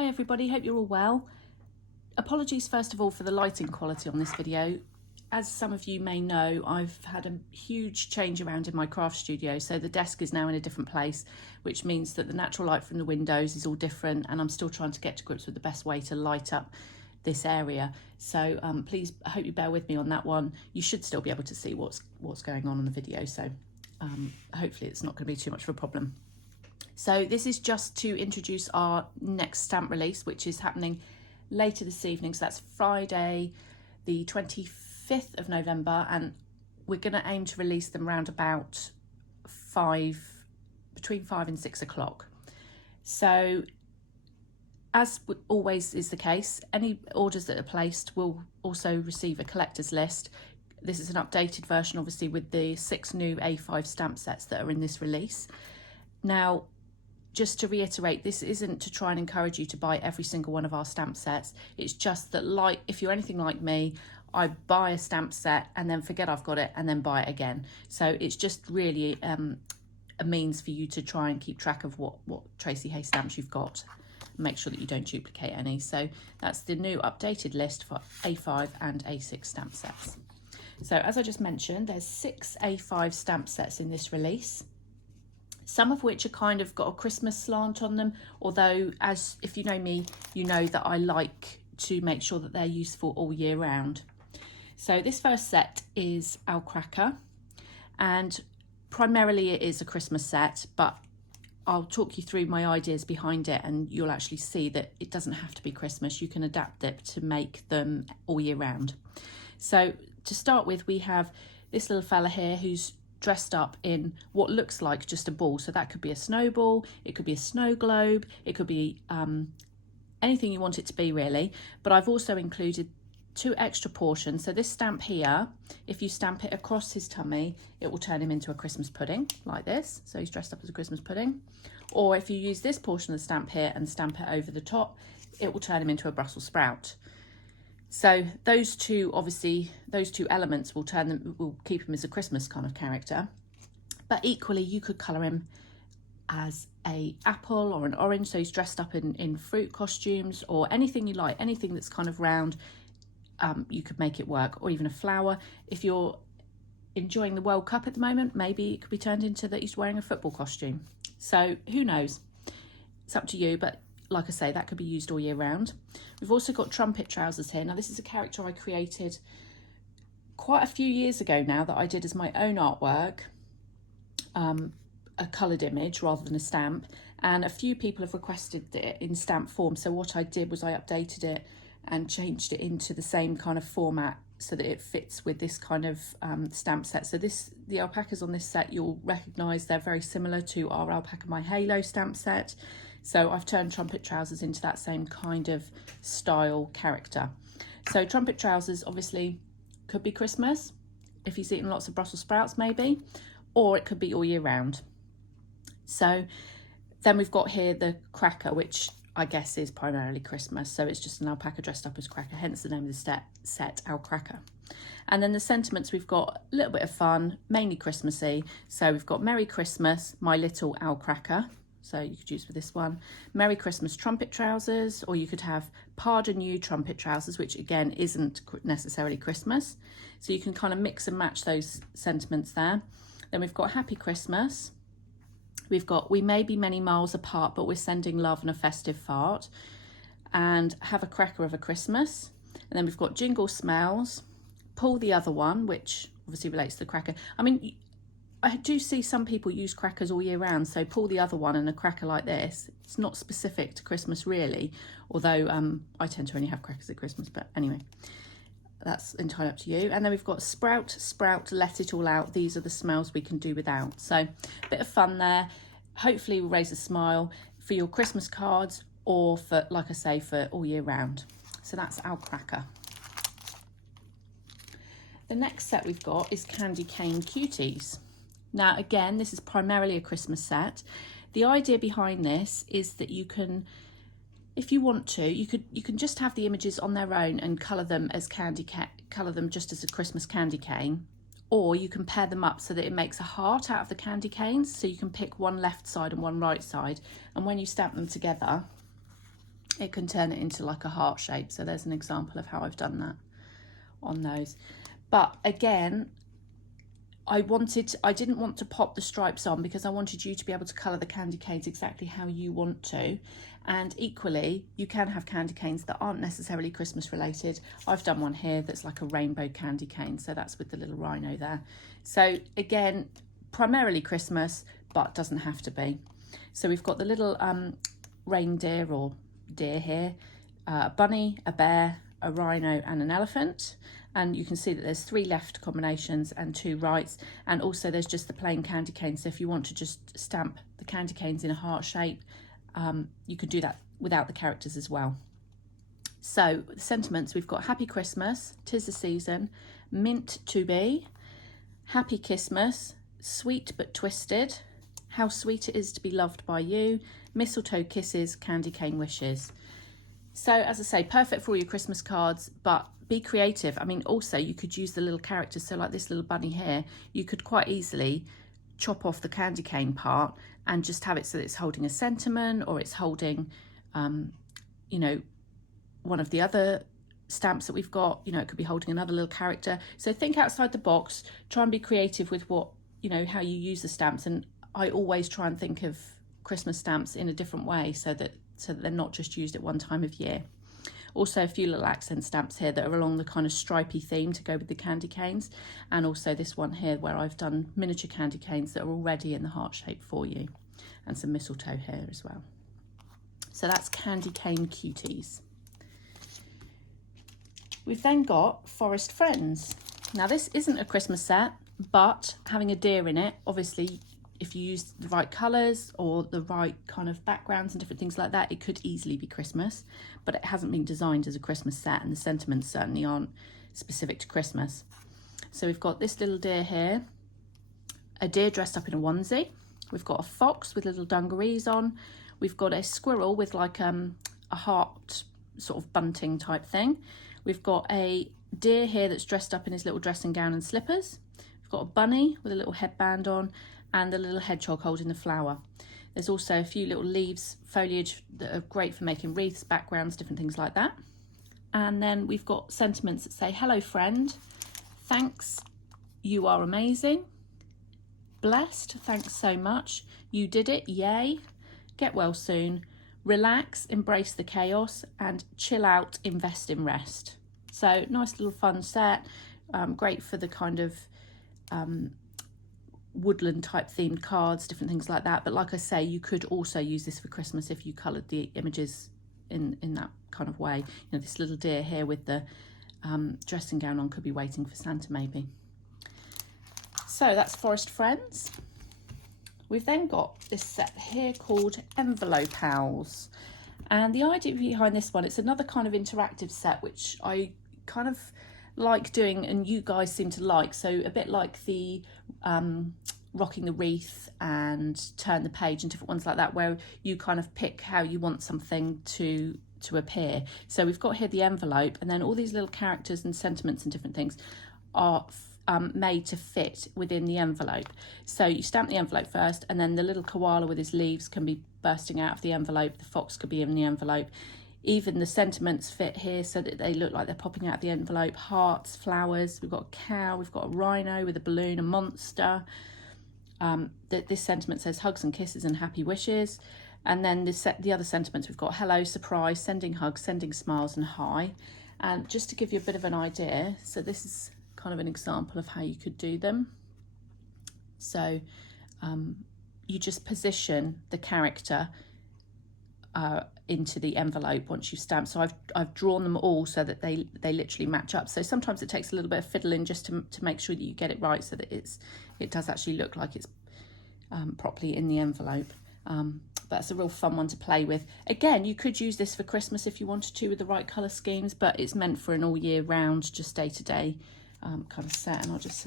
Hi everybody, hope you're all well. Apologies first of all for the lighting quality on this video. As some of you may know, I've had a huge change around in my craft studio, so the desk is now in a different place, which means that the natural light from the windows is all different, and I'm still trying to get to grips with the best way to light up this area. So please, I hope you bear with me on that one. You should still be able to see what's going on the video, so hopefully it's not going to be too much of a problem. So this is just to introduce our next stamp release, which is happening later this evening. So that's Friday, the 25th of November, and we're going to aim to release them around about between 5 and 6 o'clock. So as always is the case, any orders that are placed will also receive a collector's list. This is an updated version, obviously, with the 6 new A5 stamp sets that are in this release. Now, just to reiterate, this isn't to try and encourage you to buy every single one of our stamp sets. It's just that, like, if you're anything like me, I buy a stamp set and then forget I've got it and then buy it again. So it's just really a means for you to try and keep track of what Tracey Hey stamps you've got. Make sure that you don't duplicate any. So that's the new updated list for A5 and A6 stamp sets. So as I just mentioned, there's 6 A5 stamp sets in this release. Some of which are kind of got a Christmas slant on them, although if you know me, you know that I like to make sure that they're useful all year round. So this first set is Alpaca, and primarily it is a Christmas set, but I'll talk you through my ideas behind it and you'll actually see that it doesn't have to be Christmas. You can adapt it to make them all year round. So to start with, we have this little fella here who's dressed up in what looks like just a ball. So that could be a snowball, it could be a snow globe, it could be anything you want it to be really. But I've also included 2 extra portions. So this stamp here, if you stamp it across his tummy, it will turn him into a Christmas pudding like this. So he's dressed up as a Christmas pudding. Or if you use this portion of the stamp here and stamp it over the top, it will turn him into a Brussels sprout. So those two elements will keep him as a Christmas kind of character. But equally, you could colour him as a apple or an orange, so he's dressed up in fruit costumes or anything you like, anything that's kind of round, you could make it work, or even a flower. If you're enjoying the World Cup at the moment, maybe it could be turned into that he's wearing a football costume. So who knows? It's up to you, but like I say, that could be used all year round. We've also got trumpet trousers here. Now, this is a character I created quite a few years ago now that I did as my own artwork, a coloured image rather than a stamp. And a few people have requested it in stamp form. So what I did was I updated it and changed it into the same kind of format so that it fits with this kind of stamp set. So the alpacas on this set, you'll recognise they're very similar to our Alpaca My Halo stamp set. So I've turned trumpet trousers into that same kind of style character. So trumpet trousers obviously could be Christmas, if he's eating lots of Brussels sprouts maybe, or it could be all year round. So then we've got here the cracker, which I guess is primarily Christmas. So it's just an alpaca dressed up as cracker, hence the name of the set, Alpaca. And then the sentiments, we've got a little bit of fun, mainly Christmassy. So we've got Merry Christmas, my little Alpaca. So you could use for this one, Merry Christmas trumpet trousers, or you could have Pardon You trumpet trousers, which again isn't necessarily Christmas. So you can kind of mix and match those sentiments there. Then we've got Happy Christmas. We've got We May Be Many Miles Apart, but We're Sending Love and a Festive Fart. And Have a Cracker of a Christmas. And then we've got Jingle Smells, Pull the Other One, which obviously relates to the cracker. I mean, I do see some people use crackers all year round, so Pull the Other One and a cracker like this. It's not specific to Christmas really, although I tend to only have crackers at Christmas, but anyway, that's entirely up to you. And then we've got Sprout, Sprout, Let It All Out. These are the smells we can do without. So a bit of fun there. Hopefully we'll raise a smile for your Christmas cards or for, like I say, for all year round. So that's Alpaca. The next set we've got is Candy Cane Cuties. Now, again, this is primarily a Christmas set. The idea behind this is that you can, if you want to, you can just have the images on their own and colour them as colour them just as a Christmas candy cane, or you can pair them up so that it makes a heart out of the candy canes. So you can pick one left side and one right side, and when you stamp them together, it can turn it into like a heart shape. So there's an example of how I've done that on those. But again, I didn't want to pop the stripes on because I wanted you to be able to colour the candy canes exactly how you want to. And equally, you can have candy canes that aren't necessarily Christmas related. I've done one here that's like a rainbow candy cane, so that's with the little rhino there. So again, primarily Christmas, but doesn't have to be. So we've got the little reindeer or deer here, a bunny, a bear, a rhino and an elephant. And you can see that there's 3 left combinations and 2 rights, and also there's just the plain candy cane. So if you want to just stamp the candy canes in a heart shape, you could do that without the characters as well. So the sentiments, we've got Happy Christmas, 'Tis the Season, Mint to Be, Happy Christmas, Sweet but Twisted, How Sweet It Is to Be Loved by You, Mistletoe Kisses, Candy Cane Wishes. So as I say, perfect for all your Christmas cards, but be creative. I mean, also you could use the little characters. So like this little bunny here, you could quite easily chop off the candy cane part and just have it so that it's holding a sentiment, or it's holding, you know, one of the other stamps that we've got. You know, it could be holding another little character. So think outside the box, try and be creative with what, you know, how you use the stamps. And I always try and think of Christmas stamps in a different way so that they're not just used at one time of year. Also a few little accent stamps here that are along the kind of stripy theme to go with the candy canes. And also this one here where I've done miniature candy canes that are already in the heart shape for you. And some mistletoe here as well. So that's Candy Cane Cuties. We've then got Forest Friends. Now this isn't a Christmas set, but having a deer in it, obviously if you use the right colours or the right kind of backgrounds and different things like that, it could easily be Christmas, but it hasn't been designed as a Christmas set, and the sentiments certainly aren't specific to Christmas. So we've got this little deer here, a deer dressed up in a onesie. We've got a fox with little dungarees on. We've got a squirrel with like a heart sort of bunting type thing. We've got a deer here that's dressed up in his little dressing gown and slippers. We've got a bunny with a little headband on, and the little hedgehog holding the flower. There's also a few little leaves, foliage that are great for making wreaths, backgrounds, different things like that. And then we've got sentiments that say, hello friend, thanks, you are amazing, blessed, thanks so much, you did it, yay, get well soon, relax, embrace the chaos, and chill out, invest in rest. So nice little fun set, great for the kind of woodland type themed cards, different things like that. But like I say, you could also use this for Christmas if you coloured the images in that kind of way. You know, this little deer here with the dressing gown on could be waiting for Santa maybe. So that's Forest Friends. We've then got this set here called Envelopals, and the idea behind this one, it's another kind of interactive set which I kind of like doing, and you guys seem to like. So a bit like the rocking the wreath and turn the page and different ones like that, where you kind of pick how you want something to appear. So we've got here the envelope, and then all these little characters and sentiments and different things are made to fit within the envelope. So you stamp the envelope first, and then the little koala with his leaves can be bursting out of the envelope, the fox could be in the envelope. Even the sentiments fit here so that they look like they're popping out of the envelope. Hearts, flowers, we've got a cow, we've got a rhino with a balloon, a monster. This sentiment says hugs and kisses and happy wishes. And then the other sentiments, we've got hello, surprise, sending hugs, sending smiles, and hi. And just to give you a bit of an idea, so this is kind of an example of how you could do them. So you just position the character into the envelope once you've stamped. So I've drawn them all so that they literally match up. So sometimes it takes a little bit of fiddling just to make sure that you get it right, so that it does actually look like it's properly in the envelope. But it's a real fun one to play with. Again, you could use this for Christmas if you wanted to with the right colour schemes, but it's meant for an all year round, just day to day kind of set. And I'll just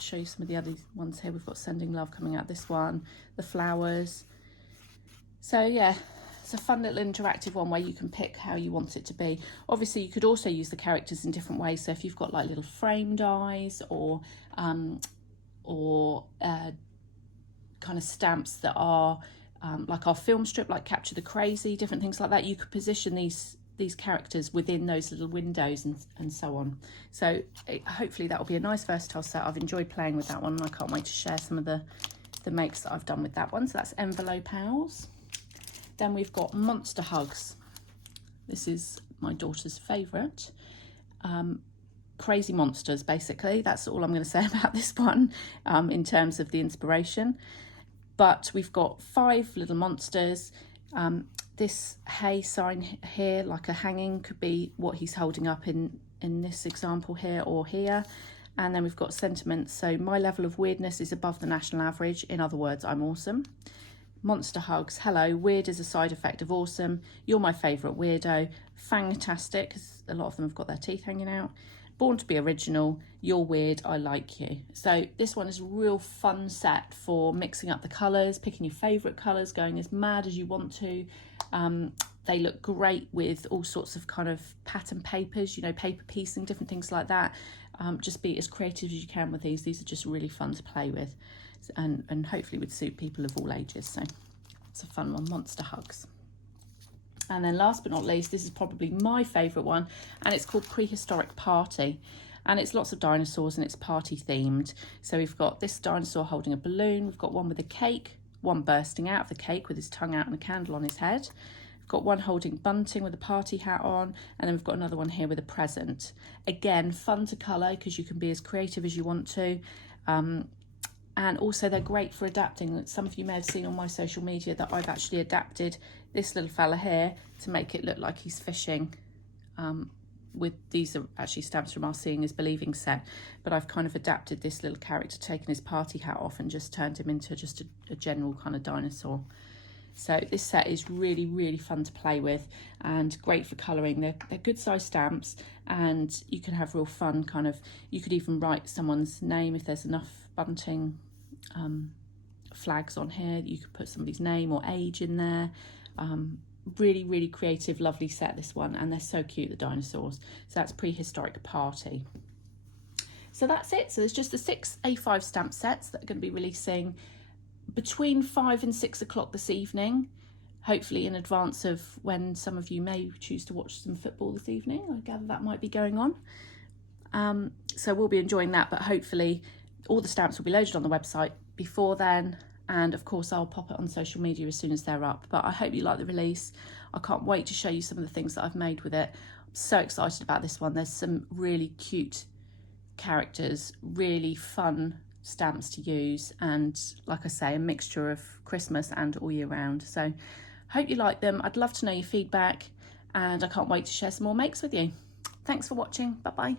show you some of the other ones here. We've got Sending Love coming out, this one, the flowers. So yeah, it's a fun little interactive one where you can pick how you want it to be. Obviously, you could also use the characters in different ways. So if you've got like little framed eyes or kind of stamps that are like our film strip, like Capture the Crazy, different things like that. You could position these characters within those little windows and so on. So hopefully that will be a nice versatile set. I've enjoyed playing with that one, and I can't wait to share some of the makes that I've done with that one. So that's Envelopals. Then we've got Monster Hugs. This is my daughter's favourite. Crazy monsters, basically. That's all I'm going to say about this one in terms of the inspiration. But we've got 5 little monsters. This Hey sign here, like a hanging, could be what he's holding up in this example here or here. And then we've got sentiments. So my level of weirdness is above the national average. In other words, I'm awesome. Monster Hugs. Hello, weird is a side effect of awesome. You're my favourite weirdo. Fantastic, because a lot of them have got their teeth hanging out. Born to be original. You're weird. I like you. So this one is a real fun set for mixing up the colours, picking your favourite colours, going as mad as you want to. They look great with all sorts of kind of pattern papers, you know, paper piecing, different things like that. Just be as creative as you can with these. These are just really fun to play with, and hopefully would suit people of all ages. So it's a fun one, Monster Hugs. And then last but not least, this is probably my favourite one, and it's called Prehistoric Party. And it's lots of dinosaurs and it's party themed. So we've got this dinosaur holding a balloon. We've got one with a cake, one bursting out of the cake with his tongue out and a candle on his head. We've got one holding bunting with a party hat on, and then we've got another one here with a present. Again, fun to colour because you can be as creative as you want to. And also they're great for adapting. Some of you may have seen on my social media that I've actually adapted this little fella here to make it look like he's fishing. With these are actually stamps from our Seeing is Believing set, but I've kind of adapted this little character, taken his party hat off and just turned him into just a general kind of dinosaur. So this set is really, really fun to play with and great for colouring. They're good size stamps, and you can have real fun kind of, you could even write someone's name if there's enough bunting flags on here. You could put somebody's name or age in there. Really, really creative, lovely set, this one, and they're so cute, the dinosaurs. So that's Prehistoric Party. So that's it. So there's just the 6 A5 stamp sets that are going to be releasing between 5 and 6 o'clock this evening, hopefully in advance of when some of you may choose to watch some football this evening. I gather that might be going on. So we'll be enjoying that, but hopefully all the stamps will be loaded on the website before then, and of course I'll pop it on social media as soon as they're up. But I hope you like the release. I can't wait to show you some of the things that I've made with it. I'm so excited about this one. There's some really cute characters, really fun stamps to use, and like I say, a mixture of Christmas and all year round. So hope you like them. I'd love to know your feedback, and I can't wait to share some more makes with you. Thanks for watching. Bye bye.